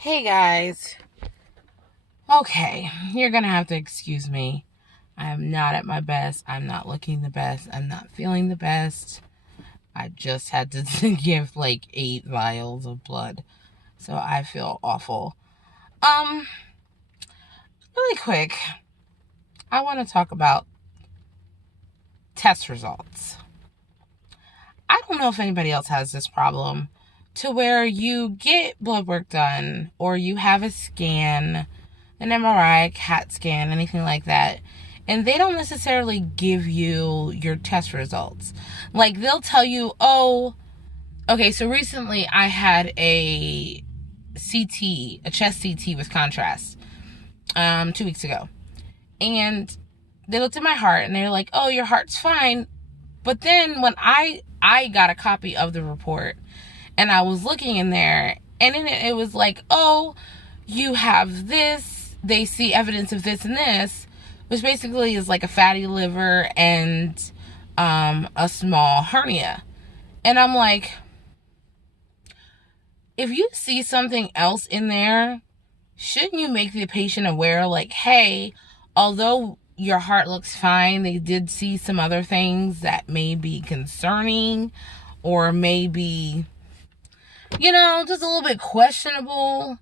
Hey guys. Okay, you're gonna have to excuse me. I am not at my best. I'm not looking the best. I'm not feeling the best. I just had to give like 8 vials of blood. So I feel awful. Um, really quick, I want to talk about test results. I don't know if anybody else has this problem to where you get blood work done or you have a scan, an MRI, CAT scan, anything like that, and they don't necessarily give you your test results. Like, they'll tell you, oh, okay, so recently I had a CT, a chest CT with contrast, 2 weeks ago. And they looked at my heart and they're like, oh, your heart's fine. But then when I got a copy of the report and I was looking in there, and in it was like, oh, you have this, they see evidence of this and this, which basically is like a fatty liver and a small hernia. And I'm like, if you see something else in there, shouldn't you make the patient aware, like, hey, although your heart looks fine, they did see some other things that may be concerning or maybe, just a little bit questionable.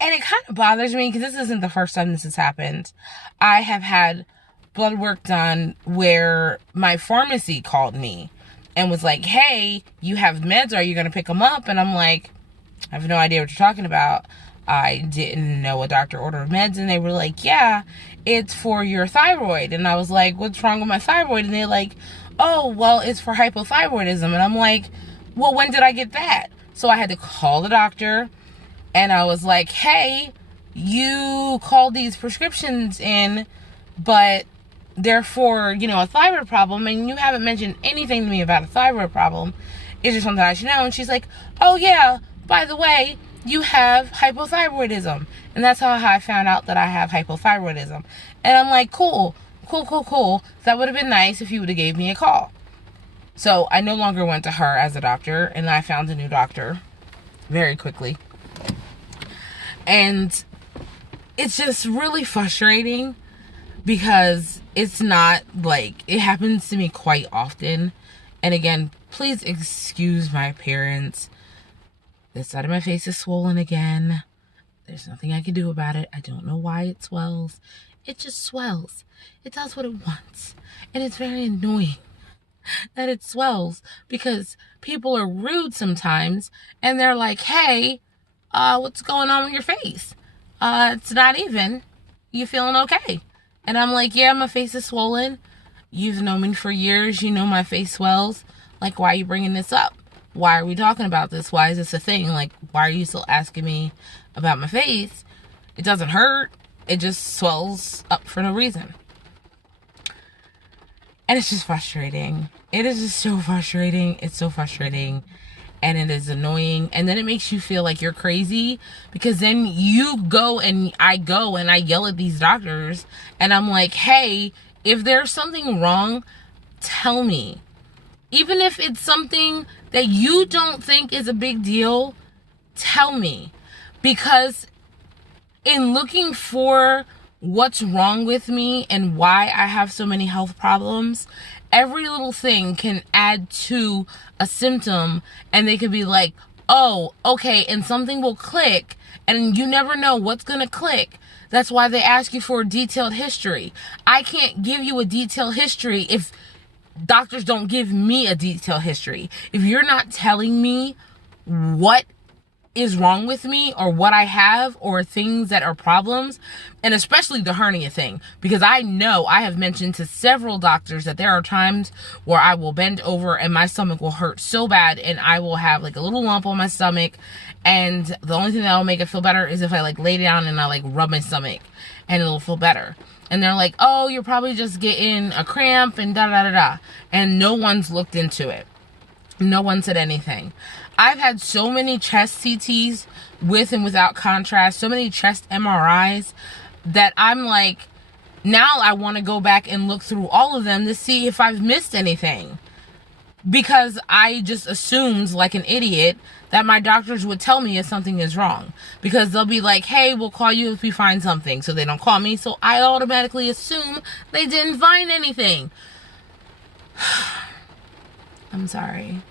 And it kind of bothers me because this isn't the first time this has happened. I have had blood work done where my pharmacy called me and was like, hey, you have meds, are you going to pick them up? And I'm like, I have no idea what you're talking about. I didn't know a doctor ordered meds. And they were like, yeah, it's for your thyroid. And I was like, what's wrong with my thyroid? And they're like, oh, well, it's for hypothyroidism. And I'm like, well, when did I get that? So I had to call the doctor. And I was like, hey, you called these prescriptions in, but they're for, a thyroid problem. And you haven't mentioned anything to me about a thyroid problem. Is there something I should know? And she's like, oh, yeah, by the way, you have hypothyroidism. And that's how I found out that I have hypothyroidism. And I'm like, cool. That would have been nice if you would have gave me a call. So I no longer went to her as a doctor, and I found a new doctor very quickly. And it's just really frustrating because it's not like, it happens to me quite often. And again, please excuse my appearance. This side of my face is swollen again. There's nothing I can do about it. I don't know why it swells. It just swells. It does what it wants. And it's very annoying that it swells because people are rude sometimes and they're like, hey, what's going on with your face? It's not even. You feeling okay? And I'm like, yeah, my face is swollen. You've known me for years. You know my face swells. Like, why are you bringing this up? Why are we talking about this? Why is this a thing? Like, why are you still asking me about my face? It doesn't hurt. It just swells up for no reason. And it's just frustrating. It is just so frustrating. It's so frustrating. And it is annoying. And then it makes you feel like you're crazy because then you go and I yell at these doctors and I'm like, hey, if there's something wrong, tell me. Even if it's something that you don't think is a big deal, tell me. Because in looking for what's wrong with me and why I have so many health problems, every little thing can add to a symptom, and they could be like, oh, okay, and something will click, and you never know what's gonna click. That's why they ask you for a detailed history. I can't give you a detailed history if doctors don't give me a detailed history. If you're not telling me what is wrong with me or what I have or things that are problems, and especially the hernia thing, because I know I have mentioned to several doctors that there are times where I will bend over and my stomach will hurt so bad and I will have like a little lump on my stomach, and the only thing that will make it feel better is if I like lay down and I like rub my stomach and it'll feel better. And they're like, oh, you're probably just getting a cramp and da-da-da-da. And no one's looked into it. No one said anything. I've had so many chest CTs with and without contrast, so many chest MRIs that I'm like, now I want to go back and look through all of them to see if I've missed anything. Because I just assumed, like an idiot, that my doctors would tell me if something is wrong, because they'll be like, hey, we'll call you if we find something. So they don't call me, so I automatically assume they didn't find anything. I'm sorry.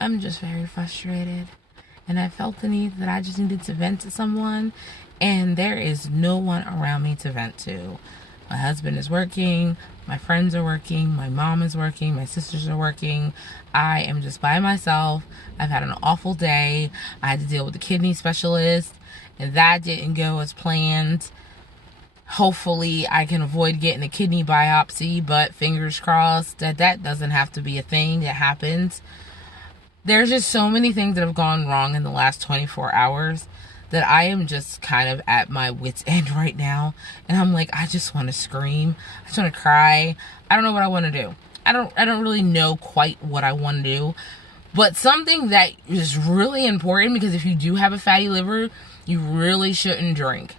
I'm just very frustrated, and I felt the need that I just needed to vent to someone, and there is no one around me to vent to. My husband is working, my friends are working, my mom is working, my sisters are working. I am just by myself. I've had an awful day. I had to deal with the kidney specialist, and that didn't go as planned. Hopefully I can avoid getting a kidney biopsy, but fingers crossed that doesn't have to be a thing that happens. There's just so many things that have gone wrong in the last 24 hours that I am just kind of at my wit's end right now. And I'm like, I just want to scream. I just want to cry. I don't know what I want to do. I don't really know quite what I want to do. But something that is really important, because if you do have a fatty liver, you really shouldn't drink.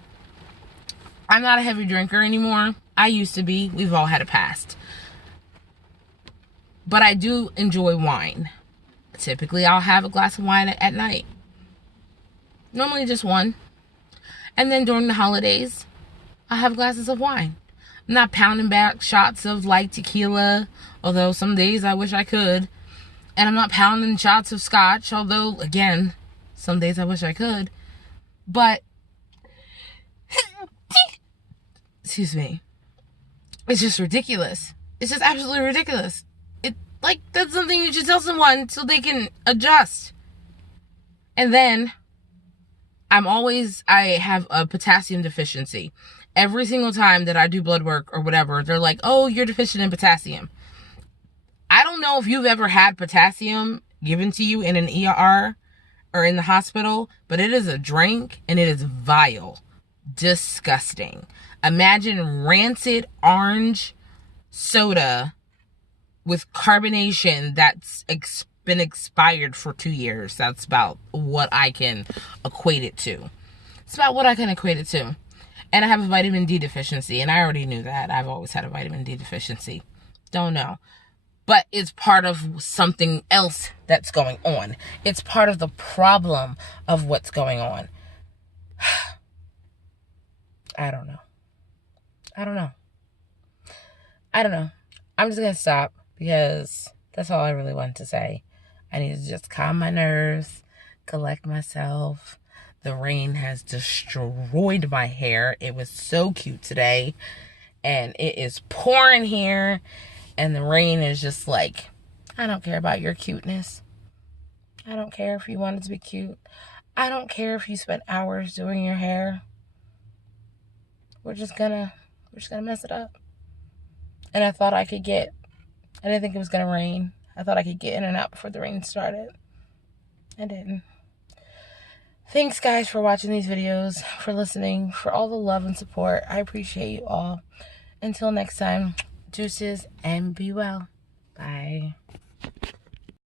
I'm not a heavy drinker anymore. I used to be. We've all had a past. But I do enjoy wine. Typically, I'll have a glass of wine at night. Normally just one. And then during the holidays, I have glasses of wine. I'm not pounding back shots of light tequila, although some days I wish I could. And I'm not pounding shots of scotch, although, again, some days I wish I could. But, excuse me, it's just ridiculous. It's just absolutely ridiculous. That's something you should tell someone so they can adjust. And then, I have a potassium deficiency. Every single time that I do blood work or whatever, they're like, oh, you're deficient in potassium. I don't know if you've ever had potassium given to you in an ER or in the hospital, but it is a drink and it is vile. Disgusting. Imagine rancid orange soda with carbonation that's been expired for 2 years. That's about what I can equate it to. It's about what I can equate it to. And I have a vitamin D deficiency, and I already knew that. I've always had a vitamin D deficiency. Don't know. But it's part of something else that's going on. It's part of the problem of what's going on. I don't know. I'm just going to stop, because that's all I really want to say. I need to just calm my nerves, collect myself. The rain has destroyed my hair. It was so cute today. And it is pouring here. And the rain is just like, I don't care about your cuteness. I don't care if you wanted to be cute. I don't care if you spent hours doing your hair. We're just gonna mess it up. And I didn't think it was gonna rain. I thought I could get in and out before the rain started. I didn't. Thanks, guys, for watching these videos, for listening, for all the love and support. I appreciate you all. Until next time, deuces and be well. Bye.